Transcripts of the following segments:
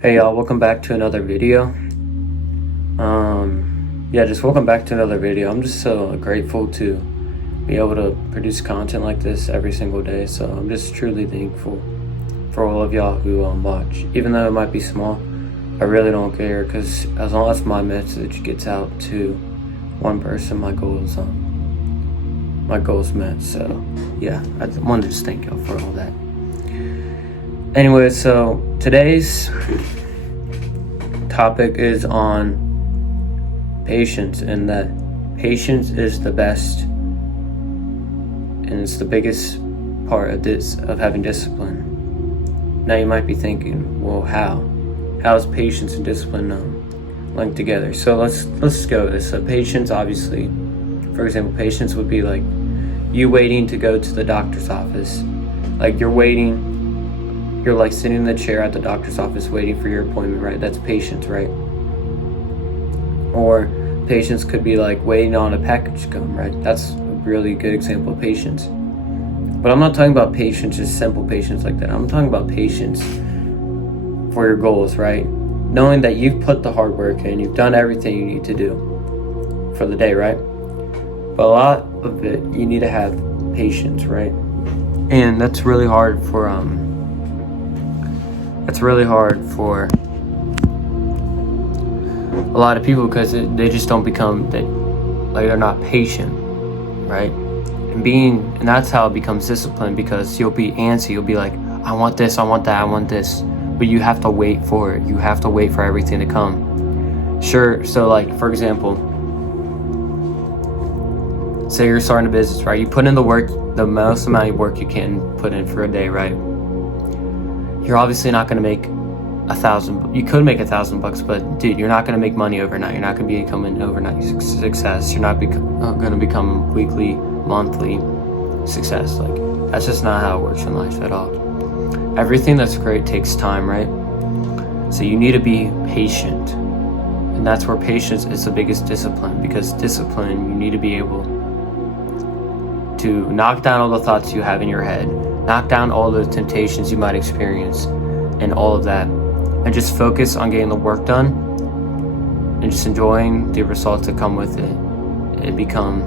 Hey y'all, welcome back to another video. Just welcome back to another video. I'm just so grateful to be able to produce content like this every single day. So I'm just truly thankful for all of y'all who watch. Even though it might be small, I really don't care, because as long as my message gets out to one person, my goal is met. So yeah, I wanted to just thank y'all for all that. Anyway, so today's topic is on patience, and that patience is the best and it's the biggest part of having discipline. Now you might be thinking, well, how is patience and discipline linked together? So let's go with this. So patience, obviously, for example, patience would be like you waiting to go to the doctor's office. Like you're like sitting in the chair at the doctor's office waiting for your appointment, right? That's patience, right? Or patience could be like waiting on a package to come, right? That's a really good example of patience. But I'm not talking about patience, just simple patience like that. I'm talking about patience for your goals, right? Knowing that you've put the hard work in, you've done everything you need to do for the day, right? But a lot of it, you need to have patience, right? And that's really hard for a lot of people, because they just don't become that, like they're not patient, right? And that's how it becomes discipline, because you'll be antsy. You'll be like, I want this, I want that, I want this, but you have to wait for it. You have to wait for everything to come. Sure. So like, for example, say you're starting a business, right? You put in the work, the most amount of work you can put in for a day, right? You're obviously not going to make $1,000. You could make $1,000, but dude, you're not going to make money overnight. You're not going to become an overnight success. You're not going to become weekly, monthly success. Like, that's just not how it works in life at all. Everything that's great takes time, right? So you need to be patient, and that's where patience is the biggest discipline, because discipline, you need to be able to knock down all the thoughts you have in your head, knock down all the temptations you might experience and all of that, and just focus on getting the work done and just enjoying the results that come with it, and become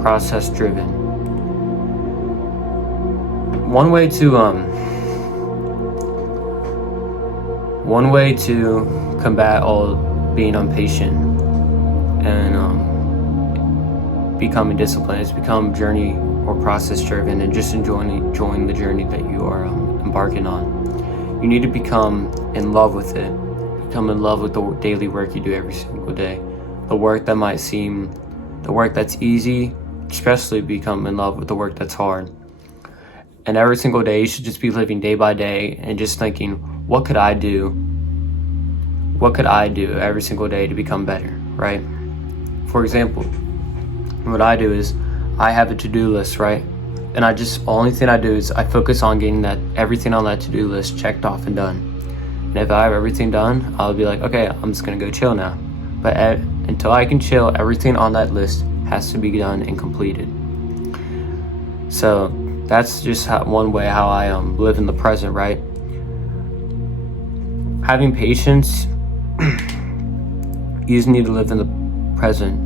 process driven. One way to combat all being impatient and becoming disciplined is become journey or process driven, and just enjoying the journey that you are embarking on. You need to become in love with it. Become in love with the daily work you do every single day. The work that's easy, especially become in love with the work that's hard. And every single day you should just be living day by day and just thinking, what could I do? What could I do every single day to become better, right? For example, what I do is I have a to-do list, right? And only thing I do is I focus on getting everything on that to-do list checked off and done. And if I have everything done, I'll be like, okay, I'm just gonna go chill now. But until I can chill, everything on that list has to be done and completed. So that's just one way how I live in the present, right? Having patience, you just need to live in the present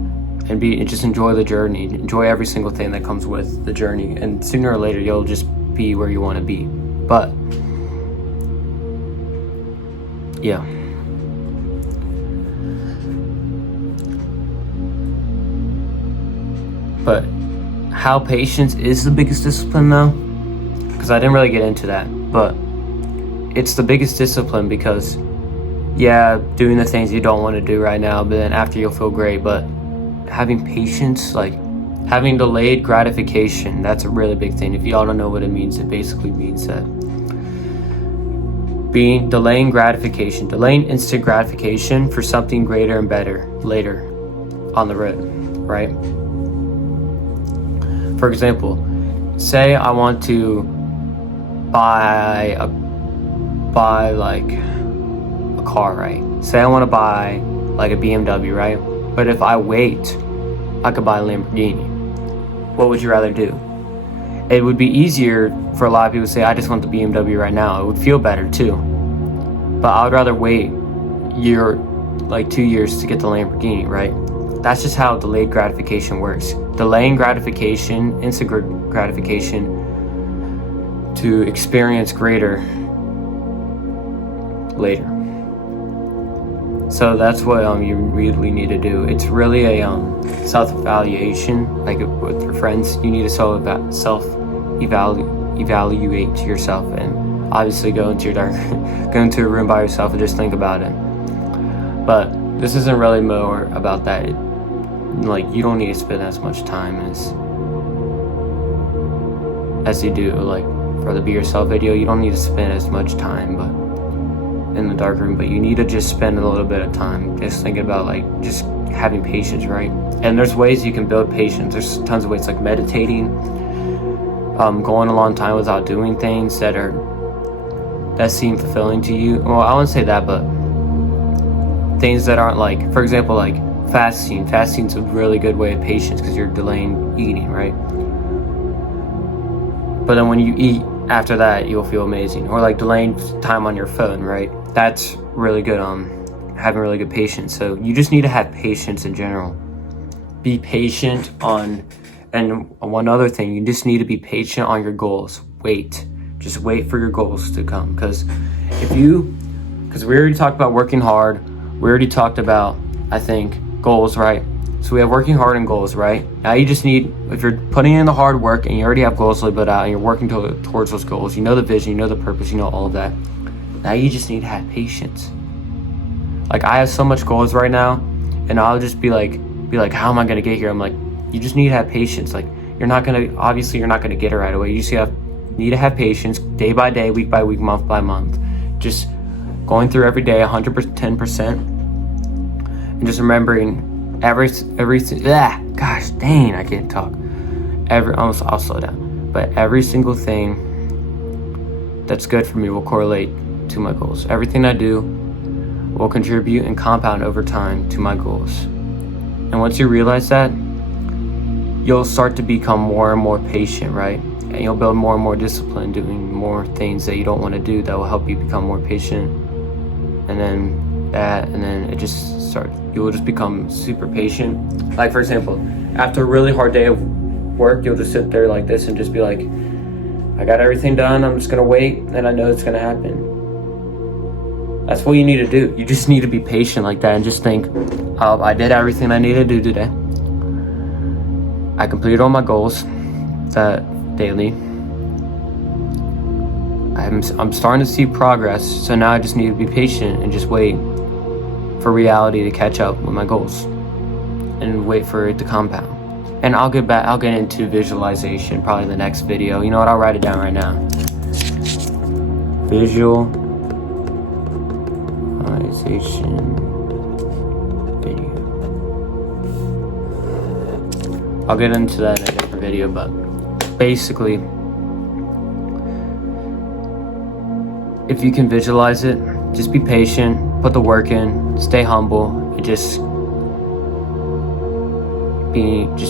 and just enjoy the journey. Enjoy every single thing that comes with the journey, and sooner or later you'll just be where you want to be. But yeah, but how patience is the biggest discipline though, because I didn't really get into that, but it's the biggest discipline, because yeah, doing the things you don't want to do right now, but then after you'll feel great. But having patience, like having delayed gratification, that's a really big thing. If y'all don't know what it means, it basically means that delaying instant gratification for something greater and better later on the road, right? For example, say I want to buy like a car, right? Say I want to buy like a BMW, right? But if I wait, I could buy a Lamborghini. What would you rather do? It would be easier for a lot of people to say, I just want the BMW right now. It would feel better too. but I would rather wait like 2 years to get the Lamborghini, right? That's just how delayed gratification works. Delaying gratification, instant gratification, to experience greater later. So that's what you really need to do. It's really a self-evaluation, like with your friends. You need to self-evaluate yourself, and obviously go into a room by yourself and just think about it. But this isn't really more about that. Like, you don't need to spend as much time as you do like for the Be Yourself video. You don't need to spend as much time but in the dark room, but you need to just spend a little bit of time just thinking about like just having patience, right? And there's ways you can build patience. There's tons of ways, like meditating, going a long time without doing things that seem fulfilling to you. Well, I wouldn't say that, but things that aren't, like, for example, like fasting. Fasting's a really good way of patience because you're delaying eating, right? But then when you eat after that, you'll feel amazing. Or like delaying time on your phone, right? That's really good, having really good patience. So you just need to have patience in general. Be patient and one other thing, you just need to be patient on your goals. Just wait for your goals to come. Because we already talked about working hard. We already talked about, I think, goals, right? So we have working hard and goals, right? Now you just need, if you're putting in the hard work and you already have goals laid out and you're working towards those goals, you know the vision, you know the purpose, you know all of that. Now you just need to have patience. Like, I have so much goals right now, and I'll just be like, how am I gonna get here? I'm like, you just need to have patience. Like, you're not gonna get it right away. You just need to have patience, day by day, week by week, month by month. Just going through every day 110%, and just remembering everything. Gosh dang, I can't talk. I'll slow down. But every single thing that's good for me will correlate to my goals. Everything I do will contribute and compound over time to my goals. And once you realize that, you'll start to become more and more patient, right? And you'll build more and more discipline, doing more things that you don't want to do that will help you become more patient. And then you will just become super patient. Like, for example, after a really hard day of work, you'll just sit there like this and just be like, I got everything done, I'm just gonna wait, and I know it's gonna happen. That's what you need to do. You just need to be patient like that and just think, I did everything I needed to do today. I completed all my goals that daily. I'm starting to see progress, so now I just need to be patient and just wait for reality to catch up with my goals and wait for it to compound. And I'll get into visualization probably in the next video. You know what, I'll write it down right now. Visualization video. I'll get into that in a different video, but basically, if you can visualize it, just be patient, put the work in, stay humble, and just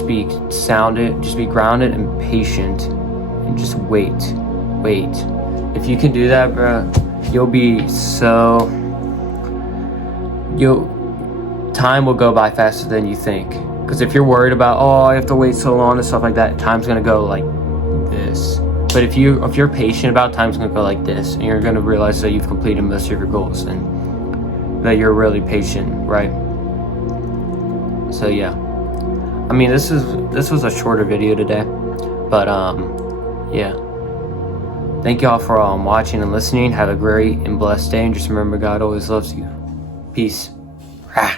be grounded and patient, and just wait. If you can do that, bro, time will go by faster than you think. Because if you're worried about, I have to wait so long and stuff like that, time's gonna go like this. But if you're patient about it, time's gonna go like this, and you're gonna realize that you've completed most of your goals and that you're really patient, right? So yeah, I mean, this was a shorter video today, but yeah. Thank y'all for watching and listening. Have a great and blessed day, and just remember, God always loves you. Peace. Rah.